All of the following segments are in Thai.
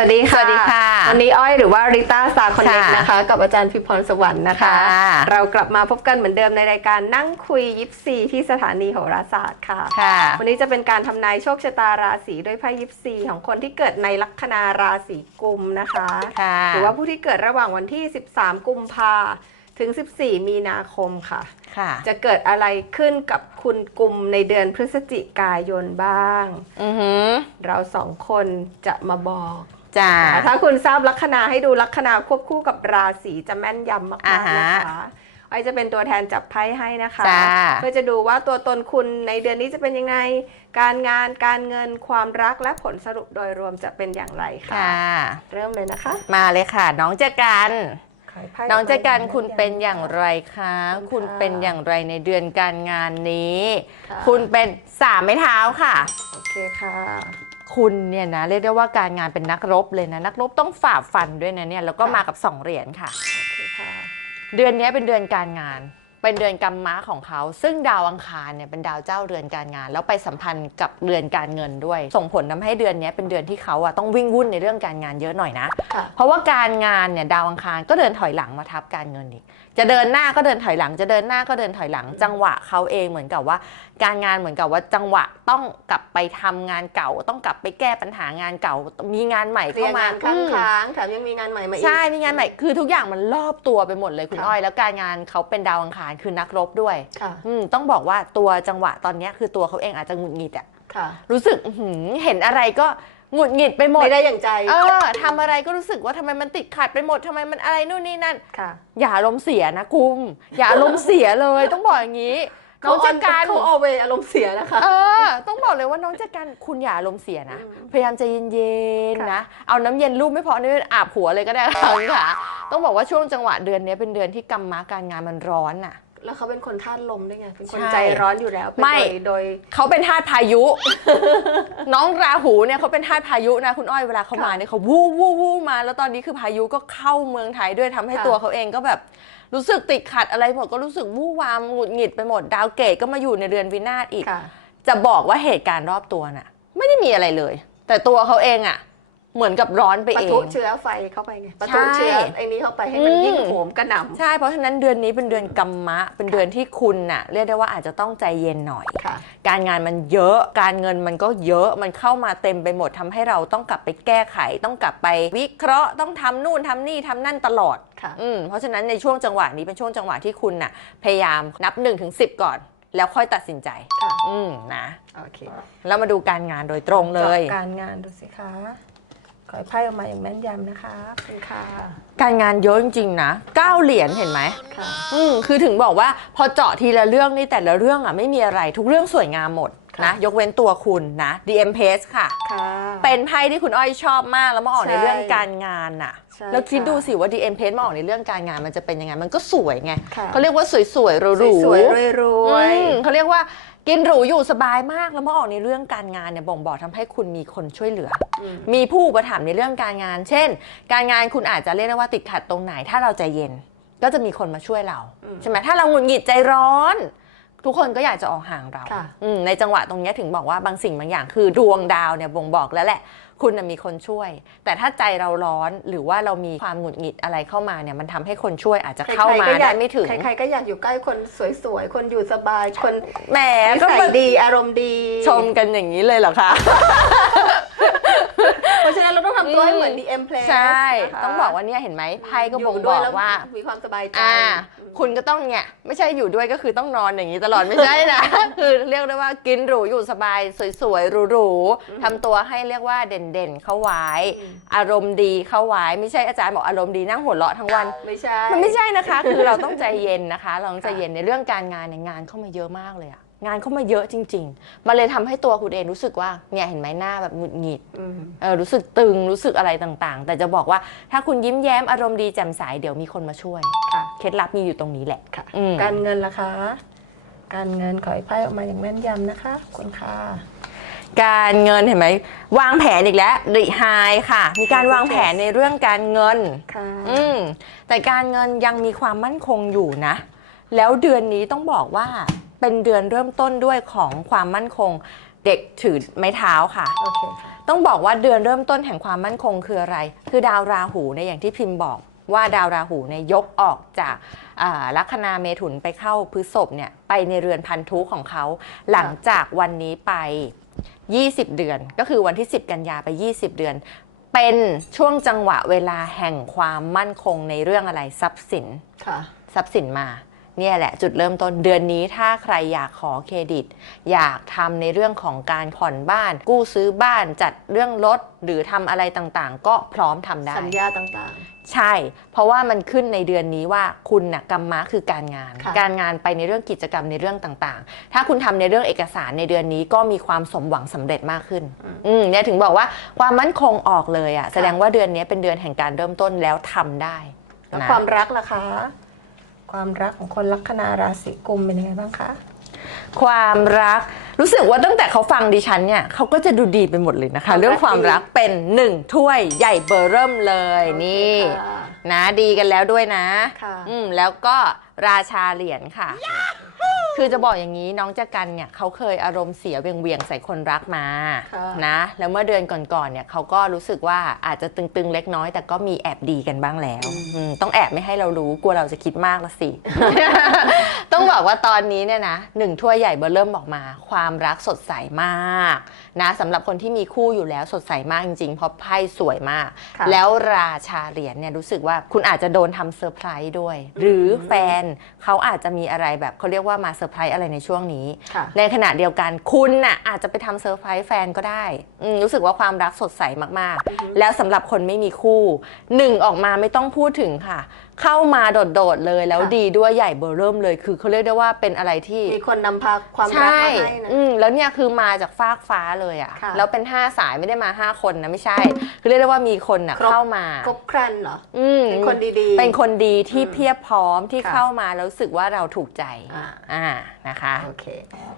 วัสดีค่ะ สวัสดีค่ะ วันนี้อ้อยหรือว่าริต้าสตาร์คอนเนค่ะนะคะ กับอาจารย์พิพรสวรรค์นะคะค่ะเรากลับมาพบกันเหมือนเดิมในรายการนั่งคุยยิปซีที่สถานีโหราศาสตร์ค่ะค่ะวันนี้จะเป็นการทำนายโชคชะตาราศีด้วยไพ่ยิปซีของคนที่เกิดในลัคนาราศีกุมนะคะค่ะหรือว่าผู้ที่เกิดระหว่างวันที่ 13 กุมภาถึง 14 มีนาคมค่ะค่ะจะเกิดอะไรขึ้นกับคุณกุมในเดือนพฤศจิกายนบ้างอือหือเราสองคนจะมาบอก จ้า ถ้าคุณทราบลัคนาให้ดูลัคนาควบคู่กับราศีจะแม่นยำมาอ่ากๆฮะนะคะไอจะเป็นตัวแทนจับไพ่ให้นะคะ จ้า เพื่อจะดูว่าตัวตนคุณในเดือนนี้จะเป็นยังไง การงานการเงินความรักและผลสรุปโดยรวมจะเป็นอย่างไรค่ะ ค่ะ เริ่มเลยนะคะมาเลยค่ะ น้องเจกันขให้ไพ่น้องเจกันออกมาคุณเป็นอย่างไรคะขอบคุคุณณค่ะเป็นอย่างไรในเดือนการงานนี้ค่ะคุณเป็นสามไม้เท้าค่ะ โอเคค่ะ คุณเนี่ยนะเรียกได้ว่าการงานเป็นนักรบเลยนะนักรบต้องฝ่าฟันด้วยนะเนี่ยแล้วก็ค่ะมากับสองเหรียญค่ะโอเคค่ะ เดือนนี้เป็นเดือนการงาน เป็นเดือนกรรมะของเขา ซึ่งดาวอังคารเนี่ยเป็นดาวเจ้าเรือนการงาน แล้วไปสัมพันธ์กับเรือนการเงินด้วย ส่งผลทำให้เดือนนี้เป็นเดือนที่เขาอะต้องวิ่งวุ่นในเรื่องการงานเยอะหน่อยนะค่ะเพราะว่าการงานเนี่ยดาวอังคารก็เดินถอยหลังมาทับการเงินอีก จะเดินหน้าก็เดินถอยหลัง จะเดินหน้าก็เดินถอยหลัง จังหวะเขาเองเหมือนกับว่า การงานเหมือนกับว่าจังหวะต้องกลับไปทำงานเก่า ต้องกลับไปแก้ปัญหางานเก่า มีงานใหม่เคลีเข้ายร์มางานค้างอืมค้างๆแถมยังมีงานใหม่มาอีกใช่มีงานใหม่คือทุกอย่างมันรอบตัวไปหมดเลยคุณค่ะอ้อยแล้วการงานเขาเป็นดาวอังคารคือนักรบด้วยค่ะอืมต้องบอกว่าตัวจังหวะตอนเนี้ยคือตัวเขาเองอาจจะหงุดหงิดอะค่ะรู้สึกอื้อหือเห็นอะไรก็หงุดหงิดไปหมดไม่ได้อย่างใจ เออทำอะไรก็รู้สึกว่าทำไมมันติดขัดไปหมดทำไมมันอะไรนู่นนี่นั่นค่ะอย่าอารมณ์เสียนะกุม อย่าอารมณ์เสียเลยต้องบอกอย่างนี้ น้องจัดการเขาเอาเวอารมณ์เสียนะคะ เออ ต้องบอกเลยว่าน้องจัดการคุณอย่าอารมณ์เสียนะอืมพยายามใจเย็นค่ะๆนะ เอาน้ำเย็นรูปไม่พอนี่อาบหัวเลยก็ได้ค่ะคุณค่ะต้องบอกว่าช่วงจังหวะเดือนนี้เป็นเดือนที่กรรมะการงานมันร้อนน่ะ แล้วเขาเป็นคนธาตุลมด้วยไงเป็นคนใช่ ใจร้อนอยู่แล้วเป็นไม่โดยโดย เขาเป็นธาตุพายุ น้องราหูเนี่ยเขาเป็นธาตุพายุนะคุณอ้อยเวลาเขามาเนี่ยเขาวู้วู้วู้มา แล้วตอนนี้คือพายุก็เข้าเมืองไทยด้วยทำให้ค่ะ ตัวเขาเองก็แบบรู้สึกติดขัดอะไรหมดก็รู้สึกวู่วามหงุดหงิดไปหมดดาวเกตก็มาอยู่ในเรือนวินาศอีก ค่ะ จะบอกว่าเหตุการณ์รอบตัวน่ะ ไม่ได้มีอะไรเลย แต่ตัวเขาเองอะ เหมือนกับร้อนไปปะเอทุงเชื้อไฟเข้าไปไงปะใช่ทุเชื้อไอ้นี้เข้าไปให้มันอืมยิ่งโหมกระหน่ใช่ เพราะฉะนั้นเดือนนี้เป็นเดือนกรรมะ เป็นเดือนที่คุณน่ะเรียกได้ว่าอาจจะต้องใจเย็นหน่อยำค่ะ การงานมันเยอะ การเงินมันก็เยอะ มันเข้ามาเต็มไปหมดทำให้เราต้องกลับไปแก้ไข ต้องกลับไปวิเคราะห์ ต้องทำนู่นทำนี่ทำนั่นตลอด ค่ะ อืมเพราะฉะนั้นในช่วงจังหวะนี้เป็นช่วงจังหวะที่คุณน่ะพยายามนับ1นถึงสิก่อน แล้วค่อยตัดสินใจ ค่ะ อืมนะ โอเคแล้วมาดูการงานโดยตรงเลย จาะการงานดูสิคะ ขอให้ไพ่ออกมาอย่างแม่นยำนะคะขอบคุณค่ะการงานเยอะจริงๆนะเก้าเหรียญเห็นไหม ค่ะ อืมคือถึงบอกว่าพอเจาะทีละเรื่องนี่แต่ละเรื่องอะไม่มีอะไรทุกเรื่องสวยงามหมดค่ะ นะยกเว้นตัวคุณนะ DM p a g e ค่ะ ค่ะ เป็นไพ่ที่คุณอ้อยชอบมากแล้วมาออกในใช่เรื่องการงานน่ะ ใช่แล้วคิดค่ะดูสิว่า DM p a g e มาออกในเรื่องการงานมันจะเป็นยังไง มันก็สวยไงค่ะ เขาเรียกว่าสวยๆหรูๆ สวยๆรวยอืมเขาเรียกว่ากินหรูอยู่สบายมากแล้วมาออกในเรื่องการงานเนี่ยบ่งบอกทำให้คุณมีคนช่วยเหลืออืม มีผู้อุปถัมภ์ในเรื่องการงาน เช่น การงานคุณอาจจะเรียกได้ว่าติดขัดตรงไหน ถ้าเราใจเย็น ก็จะมีคนมาช่วยเรา อืม ใช่ไหมถ้าเราหงุดหงิดใจร้อน ทุกคนก็อยากจะออกห่างเราค่ะ อืมในจังหวะตรงเนี้ยถึงบอกว่าบางสิ่งบางอย่างคือดวงดาวเนี่ยบ่งบอกแล้วแหละ คุณน่ะมีคนช่วย แต่ถ้าใจเราร้อนหรือว่าเรามีความหงุดหงิดอะไรเข้ามาเนี่ยมันทำให้คนช่วยอาจจะเข้ามาใครๆก็อยได้กไม่ถึง ใครๆก็อยากอยู่ใกล้คนสวยๆ คนอยู่สบายคนแหมนิก็สัมายดีอารมณ์ดี ชมกันอย่างนี้เลยเหรอคะเพราะฉะนั้นเราต้องทำตัวให้เหมือน DM Play ใช่นะคะต้องบอกว่าเนี่ยเห็นไหมไพ่ก็บ่งยู่บด้วยอกแล้วว่า มีความสบายใจอ่าคุณก็ต้องเนี่ยไม่ใช่อยู่ด้วยก็คือต้องนอนอย่างนี้ตลอดไม่ใช่นะ คือเรียกได้ว่ากินหรูอยู่สบายสวยๆหรูๆทำตัวให้เรียกว่าเด่นๆเข้าไว้อืมอารมณ์ดีเข้าไว้ ไม่ใช่อาจารย์บอกอารมณ์ดีนั่งหัวเราะทั้งวัน ไม่ใช่ มันไม่ใช่นะคะ คือเราต้องใจเย็นนะคะเราต้องใจเย็นในเรื่องการงานเนี่ยงานเข้ามาเยอะมากเลยอะงานเข้ามาเยอะจริง ๆ มันเลยทำให้ตัวคุณเองรู้สึกว่าเนี่ยเห็นไหมหน้าแบบหงุดหงิดอืมเออรู้สึกตึงรู้สึกอะไรต่างๆ แต่จะบอกว่าถ้าคุณยิ้มแย้มอารมณ์ดีแจ่มใสเดี๋ยวมีคนมาช่วยค่ะเคล็ดลับมีอยู่ตรงนี้แหละค่ะอืมการเงินล่ะคะ การเงินขอให้ไพ่ออกมาอย่างแม่นยำนะคะขอบคุณค่ะ การเงินเห็นไหมวางแผนอีกแล้วริไฮค่ะ มีการวางแผนในเรื่องการเงินค่ะอืมแต่การเงินยังมีความมั่นคงอยู่นะ แล้วเดือนนี้ต้องบอกว่าเป็นเดือนเริ่มต้นด้วยของความมั่นคงเด็กถือไม้เท้าค่ะ โอเคค่ะต้องบอกว่าเดือนเริ่มต้นแห่งความมั่นคงคืออะไร คือดาวราหูในยอย่างที่พิมพ์บอกว่าดาวราหูเนี่ยยกออกจากอ่าลัคนาเมถุนไปเข้าพฤษภเนี่ยไปในเรือนพันธุของเขาหลังจากวันนี้ไป 20 เดือน ก็คือวันที่ 10 กันยาไป 20 เดือน เป็นช่วงจังหวะเวลาแห่งความมั่นคงในเรื่องอะไรทรัพย์สินค่ะทรัพย์สินมา เนี่ยแหละจุดเริ่มต้นเดือนนี้ถ้าใครอยากขอเครดิต อยากทำในเรื่องของการผ่อนบ้าน กู้ซื้อบ้านจัดเรื่องรถหรือทำอะไรต่างๆ ก็พร้อมทำได้สัญญาต่างใช่ เพราะว่ามันขึ้นในเดือนนี้ว่าคุณนะกรรมะคือการงานค่ะการงานไปในเรื่องกิจกรรมในเรื่องต่างๆ ถ้าคุณทำในเรื่องเอกสารในเดือนนี้ก็มีความสมหวังสำเร็จมากขึ้น อืมเนี่ยถึงบอกว่าความมั่นคงออกเลยอะ่ะแสดงว่าเดือนนี้เป็นเดือนแห่งการเริ่มต้นแล้วทำได้ๆแล้วนะความรักล่ะคะ ความรักของคนลัคนาราศีกุมเป็นยังไงบ้างคะ ความรักรู้สึกว่าตั้งแต่เขาฟังดิฉันเนี่ยเขาก็จะดูดีไปหมดเลยนะคะความรักเรื่องความรักเป็นหนึ่งถ้วยใหญ่เบอร์เริ่มเลยนี่โอเคค่ะนะดีกันแล้วด้วยนะ ค่ะ อืมแล้วก็ราชาเหรียญค่ะ คือจะบอกอย่างนี้น้องจักรันเนี่ยเขาเคยอารมณ์เสียเวียงเวียงๆใส่คนรักมาค่ะ นะ แล้วเมื่อเดือนก่อนๆเนี่ยเขาก็รู้สึกว่าอาจจะตึงๆเล็กน้อย แต่ก็มีแอบดีกันบ้างแล้วอืมต้องแอบไม่ให้เรารู้กลัวเราจะคิดมากละสิ ต้องบอกว่าตอนนี้เนี่ยนะหนึ่งถ้วยใหญ่เบอร์เริ่มออกมา ความรักสดใสมากนะสำหรับคนที่มีคู่อยู่แล้วสดใสมากจริงๆ เพราะไพ่สวยมาก ค่ะ แล้วราชาเหรียญเนี่ยรู้สึกว่าคุณอาจจะโดนทำเซอร์ไพรส์ด้วย หรือแฟนเขาอาจจะมีอะไรแบบเขาเรียกว่ามาเซอร์ไพรส์อะไรในช่วงนี้ ค่ะ ในขณะเดียวกันคุณน่ะอาจจะไปทำเซอร์ไพรส์แฟนก็ได้อืมรู้สึกว่าความรักสดใสมากๆ แล้วสำหรับคนไม่มีคู่หนึ่งออกมาไม่ต้องพูดถึงค่ะ เข้ามาโดดๆเลยแล้วค่ะ ดีด้วยใหญ่เบอร์เริ่มเลย คือเขาเรียกได้ว่าเป็นอะไรที่ มีคนนำพาความรักใช่ มาให้นะ อืม แล้วเนี่ยคือมาจากฟากฟ้าเลยอะค่ะ แล้วเป็น 5 สายไม่ได้มา 5 คนนะไม่ใช่ คือเรียกได้ว่ามีคนน่ะครบเข้ามา ครบครันเหรอ อืมเป็นคนดีๆ เป็นคนดีที่อืมเพียบพร้อมที่ค่ะเข้ามาแล้วรู้สึกว่าเราถูกใจ อ่า อ่า นะคะ โอเค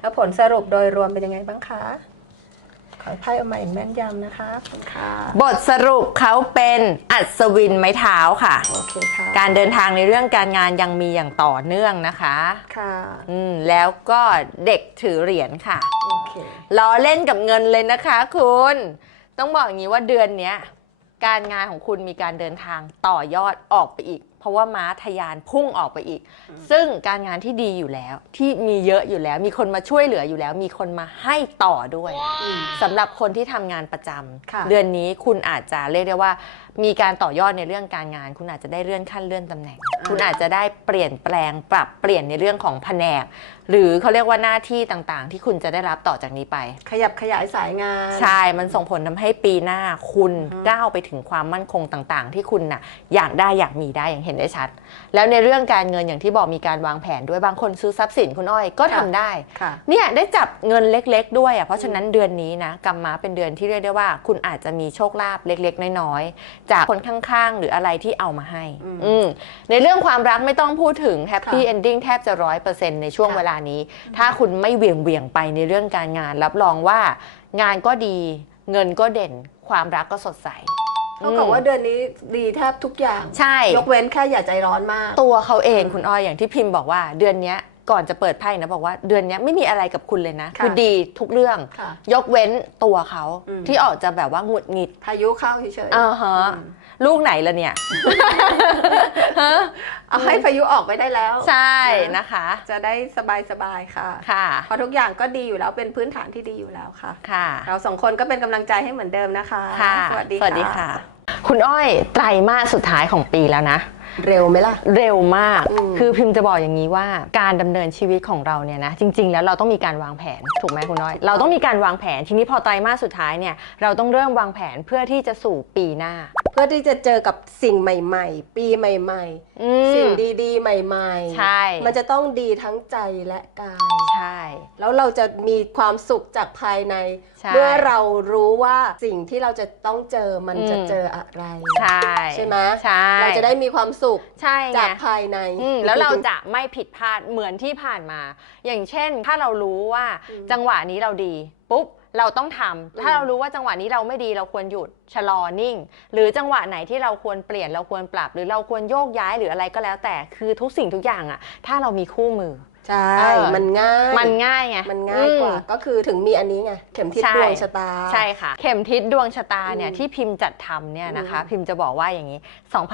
แล้วผลสรุปโดยรวมเป็นยังไงบ้างคะ ขอให้ไพ่ออกมาอย่างแม่นยำนะคะขอบคุณค่ะ บทสรุปเขาเป็นอัศวินไม้เท้าค่ะ โอเคค่ะ การเดินทางในเรื่องการงานยังมีอย่างต่อเนื่องนะคะ ค่ะ อืมแล้วก็เด็กถือเหรียญค่ะโอเค ล้อเล่นกับเงินเลยนะคะคุณ ต้องบอกอย่างนี้ว่าเดือนเนี้ย การงานของคุณมีการเดินทางต่อยอดออกไปอีก เพราะว่าม้าทะยานพุ่งออกไปอีก ซึ่งการงานที่ดีอยู่แล้วที่มีเยอะอยู่แล้ว มีคนมาช่วยเหลืออยู่แล้ว มีคนมาให้ต่อด้วยอืมสำหรับคนที่ทำงานประจค่ะำเดือนนี้คุณอาจจะเรียกได้ว่ามีการต่อยอดในเรื่องการงาน คุณอาจจะได้เลื่อนขั้นเลื่อนตำแหน่ง คุณอาจจะได้เปลี่ยนแปลงปรับเปลี่ยนในเรื่องของแผนก หรือเขาเรียกว่าหน้าที่ต่างๆ ที่คุณจะได้รับต่อจากนี้ไป ขยับขยายสายงาน ใช่ มันส่งผลทำให้ปีหน้าคุณอืมก้าวไปถึงความมั่นคงต่างๆ ที่คุณน่ะอยากได้อยากมีได้อย่างเห็นได้ชัด แล้วในเรื่องการเงินอย่างที่บอกมีการวางแผนด้วยบางคนซื้อทรัพย์สินคุณอ้อยก็ทำได้ค่ะเนี่ยได้จับเงินเล็ก ๆ ด้วยอะเพราะฉะนั้นเดือนนี้นะกรรมมาเป็นเดือนที่เรียกได้ว่า คุณอาจจะมีโชคลาภเล็ก ๆ น้อยๆจากคนข้างๆ หรืออะไรที่เอามาให้อืมอืมในเรื่องความรักไม่ต้องพูดถึงแฮปปี้ค่ะเอนดิ้งแทบจะร้อยเปอร์เซ็นต์ในช่วงค่ะเวลานี้ ถ้าคุณไม่เหวี่ยงเวียงๆไปในเรื่องการงาน รับรองว่างานก็ดีเงินก็เด่นความรักก็สดใสเท่ากับว่าเดือนนี้ดีแทบทุกอย่าง ใช่ ยกเว้นแค่อย่าใจร้อนมาก ตัวเขาเองคุณอ้อยอย่างที่พิมพ์บอกว่าเดือนเนี้ย ก่อนจะเปิดไพ่นะบอกว่าเดือนเนี้ยไม่มีอะไรกับคุณเลยนะค่ะคือดีทุกเรื่อง ค่ะ ยกเว้นตัวเขาอืม ที่ออกจะแบบว่าหงุดหงิดพายุเข้าเฉยๆอ่าฮะอืมลูกไหนละเนี่ย ฮะเอาให้พายุออกไปได้แล้ว ใช่นะนะคะ จะได้สบายๆค่ะ ค่ะ เพราะทุกอย่างก็ดีอยู่แล้วเป็นพื้นฐานที่ดีอยู่แล้วค่ะ ค่ะ เราสองคนก็เป็นกำลังใจให้เหมือนเดิมนะคะ ค่ะ สวัสดีสวัสดีค่ะคุณอ้อยไตรมาสสุดท้ายของปีแล้วนะ เร็วไหมล่ะ เร็วมาก อืม คือพิมพ์จะบอกอย่างนี้ว่าการดำเนินชีวิตของเราเนี่ยนะจริง ๆ แล้วเราต้องมีการวางแผนถูกไหมคุณน้อย เราต้องมีการวางแผนทีนี้พอไตรมาสสุดท้ายเนี่ยเราต้องเริ่มวางแผนเพื่อที่จะสู่ปีหน้าเพื่อที่จะเจอกับสิ่งใหม่ ๆ ปีใหม่ อืมๆ สิ่งดีๆ ใหม่ๆ ใช่ มันจะต้องดีทั้งใจและกาย ใช่ แล้วเราจะมีความสุขจากภายใน ใช่เมื่อเรารู้ว่าสิ่งที่เราจะต้องเจอมันอืม จะเจออะไร ใช่ใช่ไหม ใช่เราจะได้มีความสุขใช่ไง จากภายใน อืมแล้วเราจะไม่ผิดพลาดเหมือนที่ผ่านมา อย่างเช่น ถ้าเรารู้ว่าอืม จังหวะนี้เราดี ปุ๊บ เราต้องทำอืมถ้าเรารู้ว่าจังหวะนี้เราไม่ดีเราควรหยุดชะลอนิ่ง หรือจังหวะไหนที่เราควรเปลี่ยนเราควรปรับ หรือเราควรโยกย้ายหรืออะไรก็แล้ว แต่คือทุกสิ่งทุกอย่างอะถ้าเรามีคู่มือใช่เออมันง่าย มันง่ายไง มันง่ายกว่าอืมก็คือถึงมีอันนี้ไง เข็มทิศใช่ดวงชะตา ใช่ค่ะ เข็มทิศดวงชะตาเนี่ยอืมที่พิมพ์จัดทำเนี่ยนะคะอืมพิมพ์จะบอกว่าอย่างนี้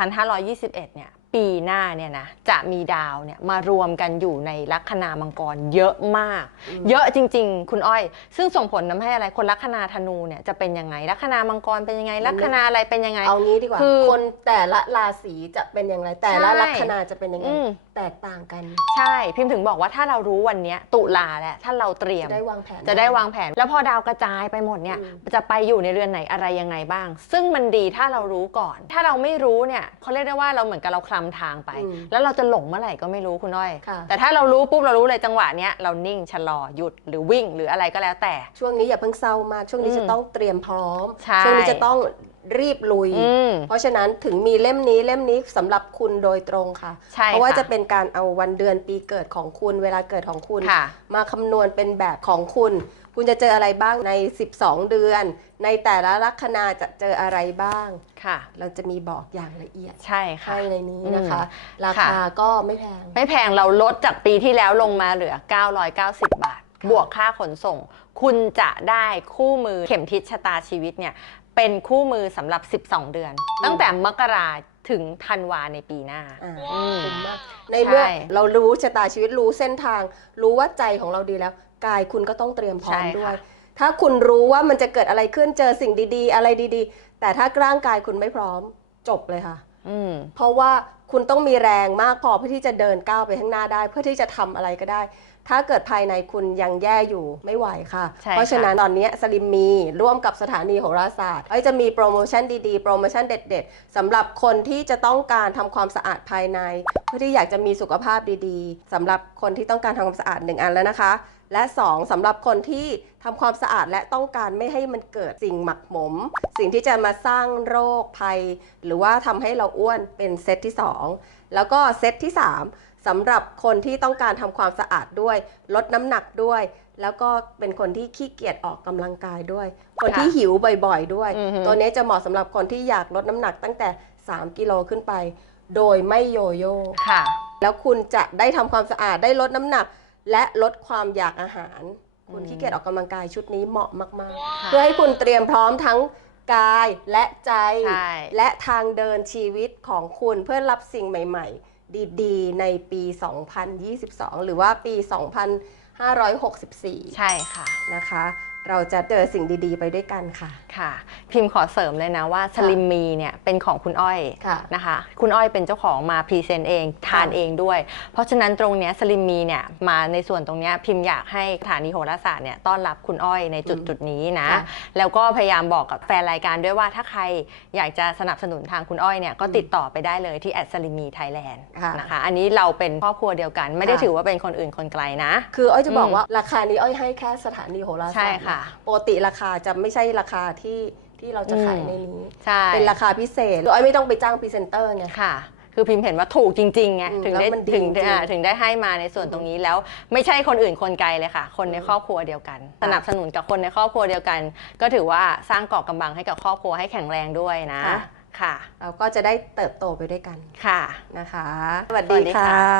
2521 เนี่ย ปีหน้าเนี่ยนะจะมีดาวเนี่ยมารวมกันอยู่ในลัคนามังกรเยอะมาก เยอะจริง ๆ คุณอ้อย ซึ่งส่งผลทำให้อะไรคนลัคนาธนูเนี่ยจะเป็นยังไงลัคนามังกรเป็นยังไงลัคนาอะไรเป็นยังไง เอางี้ดีกว่าคือคนแต่ละราศีจะเป็นอย่างไรแต่ละใช่ลัคนาจะเป็นยังไงอืม แตกต่างกัน ใช่พิมพ์ถึงบอกว่าถ้าเรารู้วันเนี้ยตุลาแล้วถ้าเราเตรียม จะได้วางแผน จะได้วางแผน แล้วพอดาวกระจายไปหมดเนี่ย อืม จะไปอยู่ในเรือนไหนอะไรยังไงบ้าง ซึ่งมันดีถ้าเรารู้ก่อน ถ้าเราไม่รู้เนี่ยเขาเรียกได้ว่าเราเหมือนกับเราคลำทางไป อืมแล้วเราจะหลงเมื่อไหร่ก็ไม่รู้คุณน้อย ค่ะ แต่ถ้าเรารู้ปุ๊บเรารู้เลยจังหวะเนี้ยเรานิ่งชะลอหยุดหรือวิ่งหรืออะไรก็แล้วแต่ ช่วงนี้อย่าเพิ่งเศร้ามากช่วงนี้อืมจะต้องเตรียมพร้อม ใช่ ช่วงนี้จะต้อง รีบลุย อืม เพราะฉะนั้นถึงมีเล่มนี้เล่มนี้สำหรับคุณโดยตรงค่ะ ใช่เพราะว่าค่จะเป็นการเอาวันเดือนปีเกิดของคุณเวลาเกิดของคุณ ค่ะ มาคำนวณเป็นแบบของคุณ คุณจะเจออะไรบ้างใน 12 เดือน ในแต่ละลัคนาจะเจออะไรบ้าง ค่ะ เราจะมีบอกอย่างละเอียดใช่ค่ะ ให้ในนี้นะคะอืมราค่ะคาก็ไม่แพง ไม่แพงเราลดจากปีที่แล้วลงมาเหลือ 990 บาทค่ะบวกค่าขนส่ง คุณจะได้คู่มือเข็มทิศชะตาชีวิตเนี่ย เป็นคู่มือสำหรับ 12 เดือน ตั้งแต่มกราถึงธันวาในปีหน้าอ่าอืม คุ้มมากในเมื่อใช่ เรารู้ชะตาชีวิตรู้เส้นทาง รู้ว่าใจของเราดีแล้ว กายคุณก็ต้องเตรียมพร้อมใช่ค่ะด้วย ถ้าคุณรู้ว่ามันจะเกิดอะไรขึ้นเจอสิ่งดีๆ อะไรดีๆ แต่ถ้าร่างกายคุณไม่พร้อมจบเลยค่ะ อืม เพราะว่าคุณต้องมีแรงมากพอเพื่อที่จะเดินก้าวไปข้างหน้าได้ เพื่อที่จะทำอะไรก็ได้ ถ้าเกิดภายในคุณยังแย่อยู่ไม่ไหวค่ะ ใช่เพราะฉะนั้นตอนนี้สลิมมีร่วมกับสถานีโหราศาสตร์ไอ้ยจะมีโปรโมชั่นดีๆ โปรโมชั่นเด็ดๆสำหรับคนที่จะต้องการทำความสะอาดภายใน เพื่อที่อยากจะมีสุขภาพดีๆสำหรับคนที่ต้องการทำความสะอาดหนึ่งอันแล้วนะคะ และ 2สำหรับคนที่ทำความสะอาดและต้องการไม่ให้มันเกิดสิ่งหมักหมม สิ่งที่จะมาสร้างโรคภัย หรือว่าทำให้เราอ้วนเป็นเซตที่ 2 แล้วก็เซตที่ 3 สำหรับคนที่ต้องการทำความสะอาดด้วย ลดน้ำหนักด้วย แล้วก็เป็นคนที่ขี้เกียจออกกำลังกายด้วย คนที่ค่ะหิวบ่อยๆด้วยอือฮึตัวนี้จะเหมาะสำหรับคนที่อยากลดน้ำหนักตั้งแต่ 3 กิโลขึ้นไป โดยไม่โยโย่ค่ะ แล้วคุณจะได้ทำความสะอาดได้ลดน้ำหนัก และลดความอยากอาหาร คุณอืมขี้เกียจออกกำลังกายชุดนี้เหมาะมากๆค่ะเพื่อให้คุณเตรียมพร้อมทั้งกายและใจใช่และทางเดินชีวิตของคุณเพื่อรับสิ่งใหม่ๆ ดีๆ ในปี 2022 หรือว่าปี 2564 ใช่ค่ะนะคะ เราจะเจอสิ่งดีๆ ไปด้วยกันค่ะ ค่ะ พิมพ์ขอเสริมเลยนะว่าสลิมมีเนี่ยเป็นของคุณอ้อยค่ะนะคะ คุณอ้อยเป็นเจ้าของมาพรีเซนต์เองทานค่ะเองด้วย เพราะฉะนั้นตรงเนี้ยสลิมมีเนี่ยมาในส่วนตรงเนี้ยพิมพ์อยากให้สถานีโหราศาสตร์เนี่ยต้อนรับคุณอ้อยในจุดอืมจุดนี้นะค่ะแล้วก็พยายามบอกกับแฟนรายการด้วยว่าถ้าใครอยากจะสนับสนุนทางคุณอ้อยเนี่ยก็ติดต่อไปได้เลยที่แอดสลิมีไทยแลนด์ค่ะนะคะ อันนี้เราเป็นครอบครัวเดียวกัน ไม่ได้ค่ะถือว่าเป็นคนอื่นคนไกลนะ คืออ้อยจะบอกอืมว่าราคานี้อ้อยให้แค่สถานีโหราศาสตร์ใช่ค่ะปกติราคาจะไม่ใช่ราคาที่ที่เราจะขายอืมในนี้ ใช่ เป็นราคาพิเศษคืออ้อยไม่ต้องไปจ้างพรีเซนเตอร์ไง ค่ะ คือพิมพ์เห็นว่าถูกจริงๆไงอืมถึงได้แล้วมันดีถึงจริงๆอ่าถึงได้ให้มาในส่วนตรงนี้แล้ว ไม่ใช่คนอื่นคนไกลเลยค่ะ คนในครอบครัวเดียวกัน สนับสนุนกับคนในครอบครัวเดียวกัน ก็ถือว่าสร้างเกาะกำบังให้กับครอบครัวให้แข็งแรงด้วยนะ ค่ะค่ะเราก็จะได้เติบโตไปด้วยกัน ค่ะ นะคะ สวัสสวัดีสดีค่ะค่ะ